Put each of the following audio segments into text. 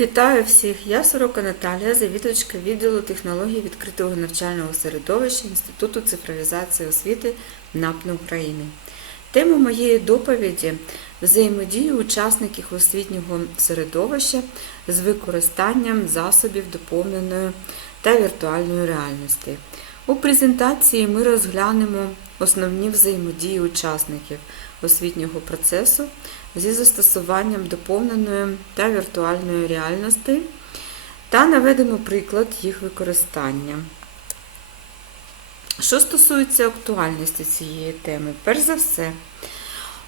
Вітаю всіх! Я Сорока Наталія, завідувачка відділу технологій відкритого навчального середовища Інституту цифровізації освіти НАПНУ України. Тема моєї доповіді взаємодії учасників освітнього середовища з використанням засобів доповненої та віртуальної реальності. У презентації ми розглянемо основні взаємодії учасників освітнього процесу зі застосуванням доповненої та віртуальної реальності та наведемо приклад їх використання. Що стосується актуальності цієї теми, перш за все,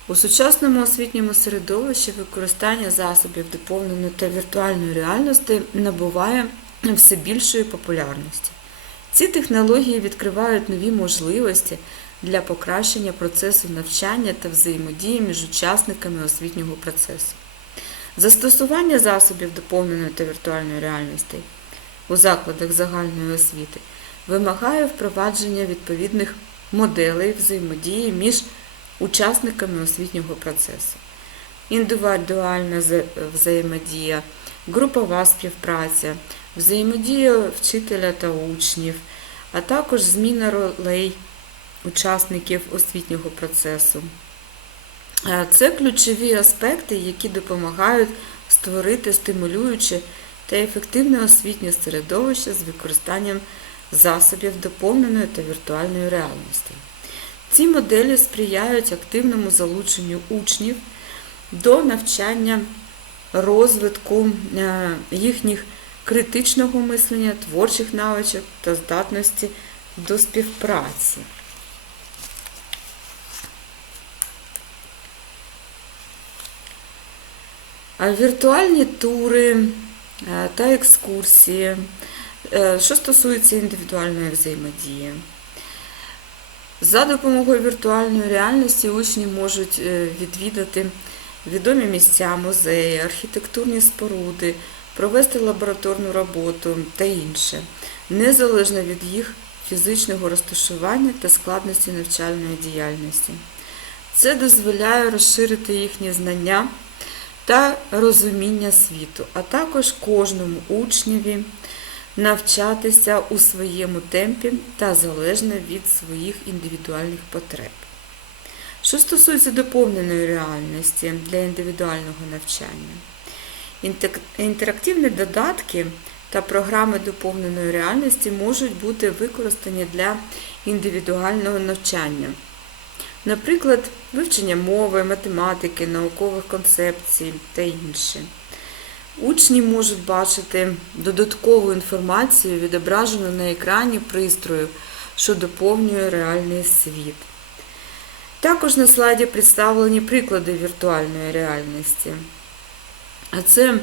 у сучасному освітньому середовищі використання засобів доповненої та віртуальної реальності набуває все більшої популярності. Ці технології відкривають нові можливості для покращення процесу навчання та взаємодії між учасниками освітнього процесу. Застосування засобів доповненої та віртуальної реальності у закладах загальної освіти вимагає впровадження відповідних моделей взаємодії між учасниками освітнього процесу. Індивідуальна взаємодія, групова співпраця, взаємодія вчителя та учнів, а також зміна ролей учасників освітнього процесу. Це ключові аспекти, які допомагають створити стимулююче та ефективне освітнє середовище з використанням засобів доповненої та віртуальної реальності. Ці моделі сприяють активному залученню учнів до навчання розвитку їхніх критичного мислення, творчих навичок та здатності до співпраці. Віртуальні тури та екскурсії, що стосується індивідуальної взаємодії. За допомогою віртуальної реальності учні можуть відвідати відомі місця, музеї, архітектурні споруди, провести лабораторну роботу та інше, незалежно від їх фізичного розташування та складності навчальної діяльності. Це дозволяє розширити їхні знання та розуміння світу, а також кожному учневі навчатися у своєму темпі та залежно від своїх індивідуальних потреб. Що стосується доповненої реальності для індивідуального навчання, інтерактивні додатки та програми доповненої реальності можуть бути використані для індивідуального навчання. Наприклад, вивчення мови, математики, наукових концепцій та інше. Учні можуть бачити додаткову інформацію, відображену на екрані пристрою, що доповнює реальний світ. Також на слайді представлені приклади віртуальної реальності. Це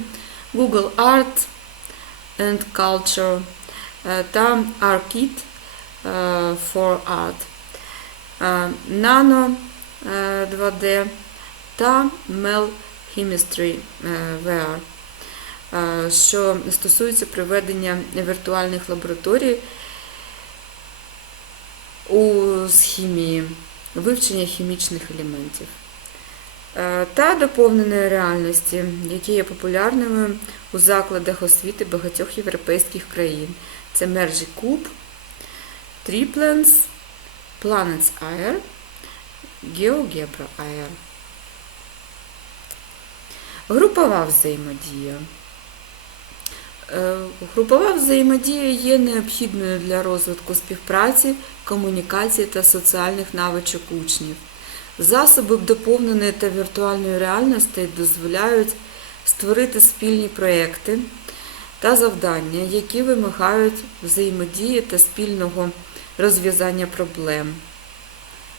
Google Art and Culture та ARKit for Art. Nano 2D та Mel Chemistry VR, що стосується проведення віртуальних лабораторій у хімії, вивчення хімічних елементів. Та доповненої реальності, які є популярними у закладах освіти багатьох європейських країн. Це Mergy Cube, Triplens, Planets Air, GeoGebra Air. Групова взаємодія. Групова взаємодія є необхідною для розвитку співпраці, комунікації та соціальних навичок учнів. Засоби доповненої та віртуальної реальності дозволяють створити спільні проекти та завдання, які вимагають взаємодії та спільного розв'язання проблем.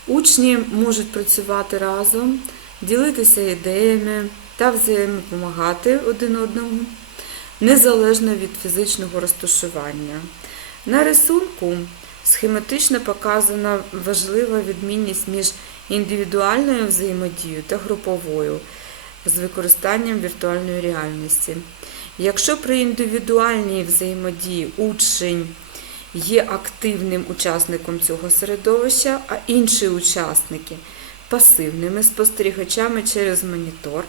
Учні можуть працювати разом, ділитися ідеями та взаємопомагати один одному, незалежно від фізичного розташування. На рисунку схематично показана важлива відмінність між індивідуальною взаємодією та груповою з використанням віртуальної реальності. Якщо при індивідуальній взаємодії учень є активним учасником цього середовища, а інші учасники пасивними спостерігачами через монітор,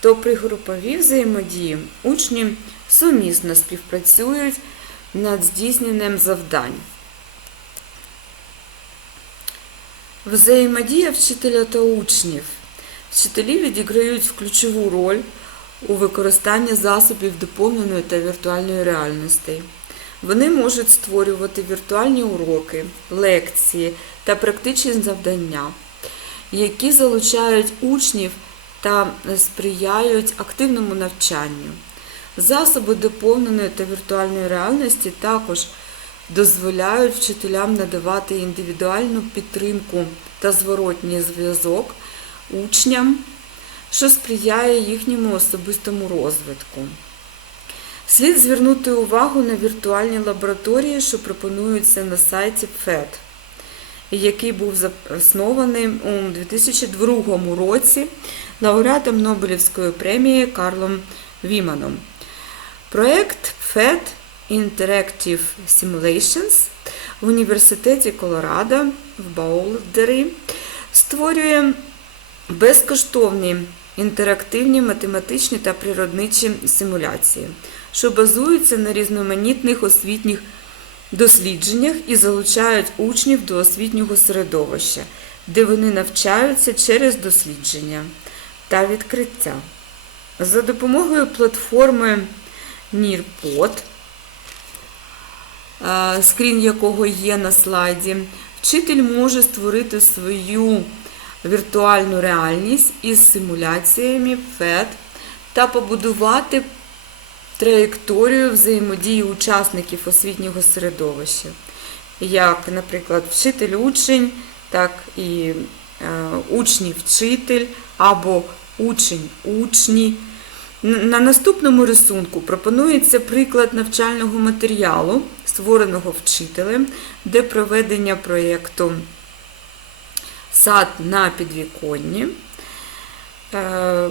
то при груповій взаємодії учні сумісно співпрацюють над здійсненням завдань. Взаємодія вчителя та учнів. Вчителі відіграють ключову роль у використанні засобів доповненої та віртуальної реальності. Вони можуть створювати віртуальні уроки, лекції та практичні завдання, які залучають учнів та сприяють активному навчанню. Засоби доповненої та віртуальної реальності також дозволяють вчителям надавати індивідуальну підтримку та зворотній зв'язок учням, що сприяє їхньому особистому розвитку. Слід звернути увагу на віртуальні лабораторії, що пропонуються на сайті FED, який був заснований у 2002 році лауреатом Нобелівської премії Карлом Віманом. Проект FED Interactive Simulations в університеті Колорадо в Боулдері створює безкоштовні інтерактивні математичні та природничі симуляції, що базуються на різноманітних освітніх дослідженнях і залучають учнів до освітнього середовища, де вони навчаються через дослідження та відкриття. За допомогою платформи NearPod, скрін якого є на слайді, вчитель може створити свою віртуальну реальність із симуляціями FED та побудувати траєкторію взаємодії учасників освітнього середовища, як, наприклад, вчитель-учень, так і е, учні-вчитель або учень-учні. На наступному рисунку пропонується приклад навчального матеріалу, створеного вчителем, де проведення проєкту сад на підвіконні, е,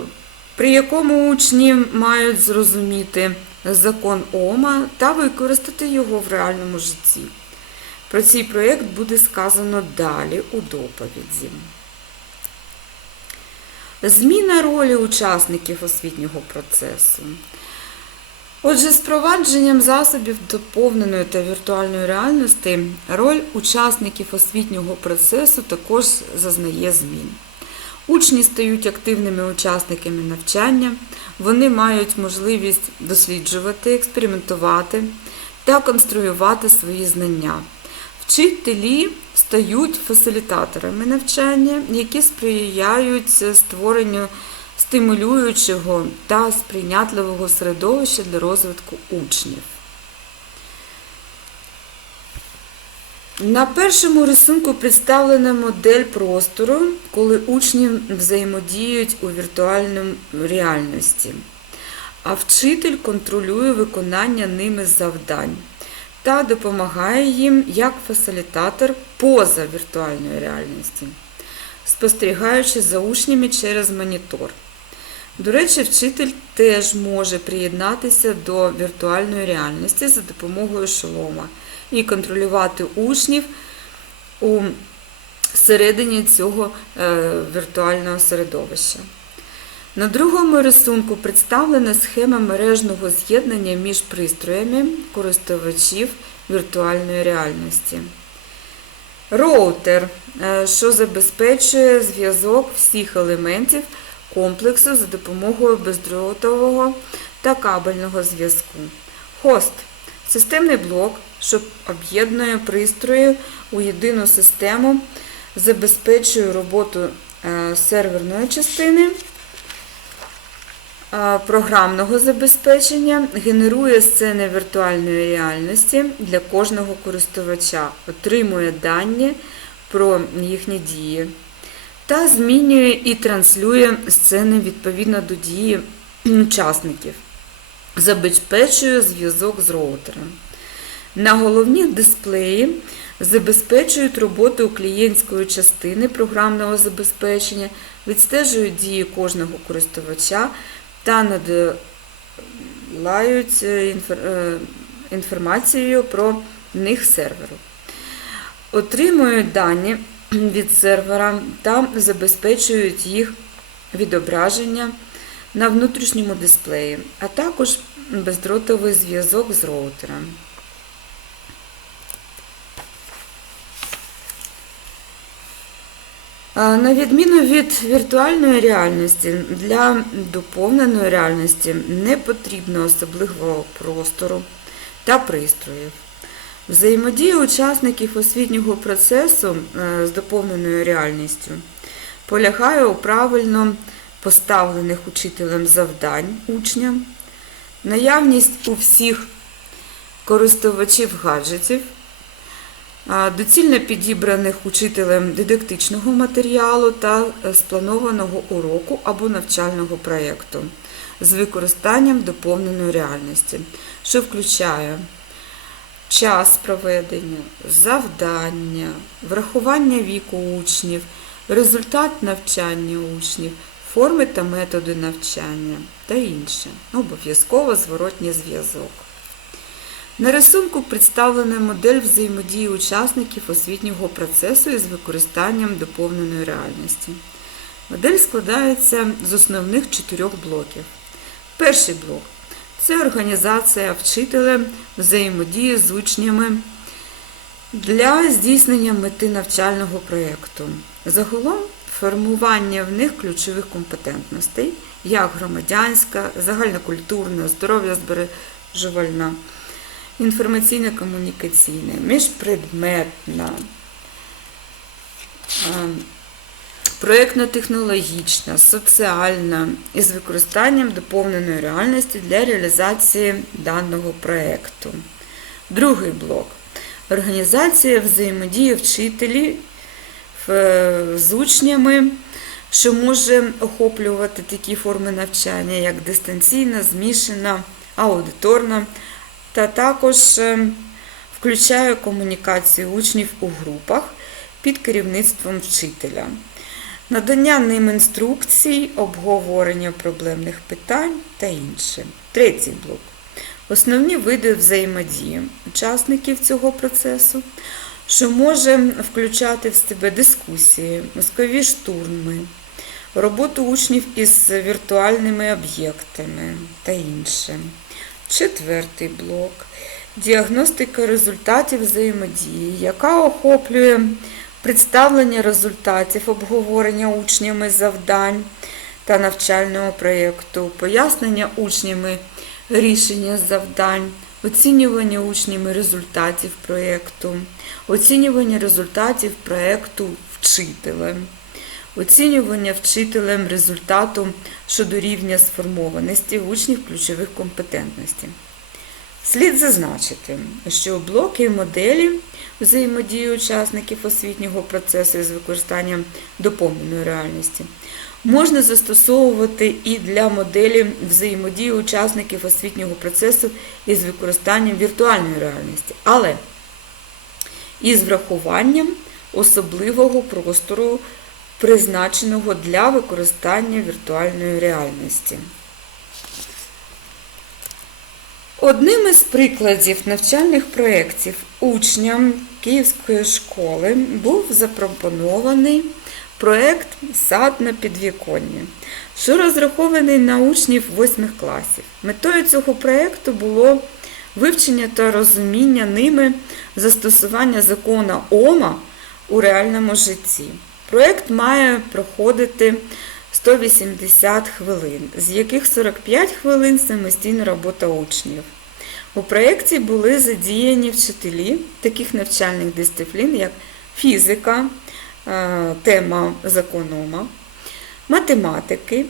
при якому учні мають зрозуміти закон Ома та використати його в реальному житті. Про цей проєкт буде сказано далі у доповіді. Зміна ролі учасників освітнього процесу. Отже, з впровадженням засобів доповненої та віртуальної реальності роль учасників освітнього процесу також зазнає змін. Учні стають активними учасниками навчання, вони мають можливість досліджувати, експериментувати та конструювати свої знання. Вчителі стають фасилітаторами навчання, які сприяють створенню стимулюючого та сприйнятливого середовища для розвитку учнів. На першому рисунку представлена модель простору, коли учні взаємодіють у віртуальній реальності, а вчитель контролює виконання ними завдань та допомагає їм як фасилітатор поза віртуальною реальністю, спостерігаючи за учнями через монітор. До речі, вчитель теж може приєднатися до віртуальної реальності за допомогою шолома і контролювати учнів у середині цього е, віртуального середовища. На другому рисунку представлена схема мережного з'єднання між пристроями користувачів віртуальної реальності. Роутер, е, що забезпечує зв'язок всіх елементів комплексу за допомогою бездротового та кабельного зв'язку. Хост системний блок, що об'єднує пристрої у єдину систему, забезпечує роботу е, серверної частини. Програмного забезпечення генерує сцени віртуальної реальності для кожного користувача, отримує дані про їхні дії та змінює і транслює сцени відповідно до дії учасників, забезпечує зв'язок з роутером. На головні дисплеї забезпечують роботу клієнтської частини програмного забезпечення, відстежують дії кожного користувача та надлають е, е, інформацією про них серверу. Отримують дані від сервера та забезпечують їх відображення на внутрішньому дисплеї, а також бездротовий зв'язок з роутером. На відміну від віртуальної реальності, для доповненої реальності не потрібно особливого простору та пристроїв. Взаємодія учасників освітнього процесу е, з доповненою реальністю полягає у правильно поставлених учителем завдань учням, наявність у всіх користувачів гаджетів, доцільно підібраних учителем дидактичного матеріалу та е, спланованого уроку або навчального проєкту з використанням доповненої реальності, що включає час проведення, завдання, врахування віку учнів, результат навчання учнів, форми та методи навчання та інше. Обов'язково зворотній зв'язок. На рисунку представлена модель взаємодії учасників освітнього процесу із використанням доповненої реальності. Модель складається з основних чотирьох блоків. Перший блок це організація вчителем взаємодії з учнями для здійснення мети навчального проєкту. Загалом формування в них ключових компетентностей, як громадянська, загальнокультурна, здоров'я збережувальна, інформаційно-комунікаційна, міжпредметна, проєктно-технологічна, соціальна із використанням доповненої реальності для реалізації даного проєкту. Другий блок. Організація взаємодії вчителів е, з учнями, що може охоплювати такі форми навчання, як дистанційна, змішана, аудиторна, та також е, включає комунікацію учнів у групах під керівництвом вчителя. Надання ним інструкцій, обговорення проблемних питань та інше. Третій блок. Основні види взаємодії учасників цього процесу, що може включати в себе дискусії, мозкові штурми, роботу учнів із віртуальними об'єктами та інше. Четвертий блок. Діагностика результатів взаємодії, яка охоплює представлення результатів обговорення учнями завдань та навчального проєкту, пояснення учнями рішення завдань, оцінювання учнями результатів проєкту, оцінювання результатів проєкту вчителем, оцінювання вчителем результату щодо рівня сформованості учнів ключових компетентностей. Слід зазначити, що блоки і моделі взаємодії учасників освітнього процесу з використанням доповненої реальності можна застосовувати і для моделі взаємодії учасників освітнього процесу із використанням віртуальної реальності, але із врахуванням особливого простору, призначеного для використання віртуальної реальності. Одним із прикладів навчальних проєктів учням Київської школи був запропонований проєкт Сад на підвіконні, що розрахований на учнів 8 класів. Метою цього проєкту було вивчення та розуміння ними застосування закону ОМА у реальному житті. Проєкт має проходити 180 хвилин, з яких 45 хвилин самостійна робота учнів. У проєкті були задіяні вчителі таких навчальних дисциплін, як фізика, е, тема законома, математики,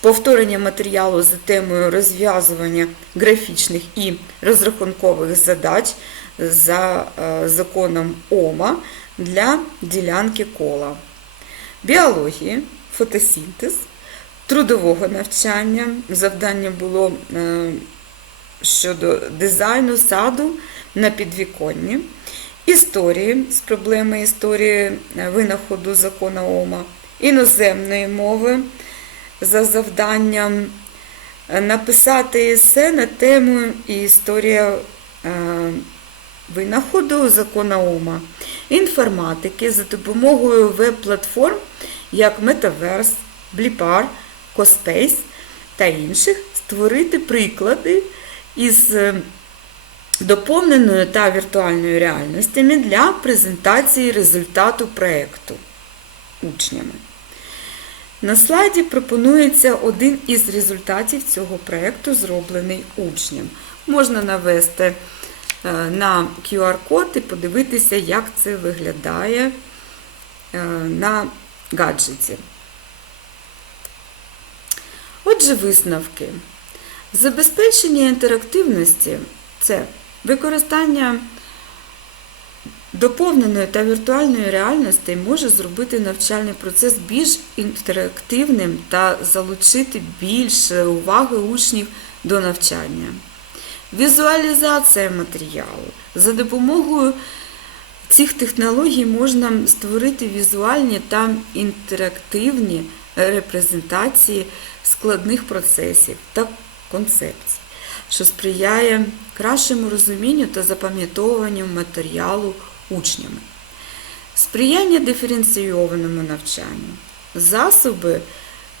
повторення матеріалу за темою розв'язування графічних і розрахункових задач за е, законом ОМА для ділянки кола, біології фотосинтез, трудового навчання. Завдання було е, щодо дизайну саду на підвіконні, історії з проблеми історії е, винаходу закону ОМА, іноземної мови за завданням е, написати есе на тему і історія винаходу закона ОМА, інформатики за допомогою веб-платформ як Metaverse, Blipar, CoSpace та інших створити приклади із е, доповненою та віртуальною реальностями для презентації результату проєкту учнями. На слайді пропонується один із результатів цього проєкту, зроблений учнем. Можна навести на QR-код і подивитися, як це виглядає е, на гаджеті. Отже, висновки. Забезпечення інтерактивності це використання доповненої та віртуальної реальності може зробити навчальний процес більш інтерактивним та залучити більше уваги учнів до навчання. Візуалізація матеріалу. За допомогою цих технологій можна створити візуальні та інтерактивні репрезентації складних процесів та концепцій, що сприяє кращому розумінню та запам'ятовуванню матеріалу учнями. Сприяння диференційованому навчанню. Засоби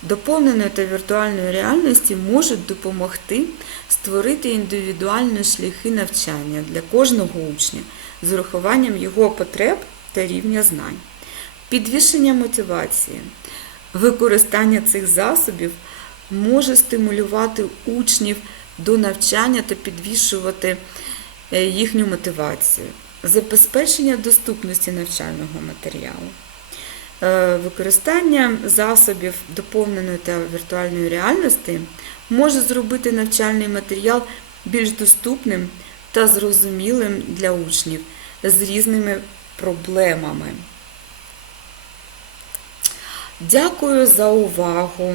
доповненої та віртуальної реальності можуть допомогти створити індивідуальні шляхи навчання для кожного учня з урахуванням його потреб та рівня знань. Підвищення мотивації. Використання цих засобів може стимулювати учнів до навчання та підвищувати е, їхню мотивацію. Забезпечення доступності навчального матеріалу. Е, Використання засобів доповненої та віртуальної реальності може зробити навчальний матеріал більш доступним та зрозумілим для учнів з різними проблемами. Дякую за увагу!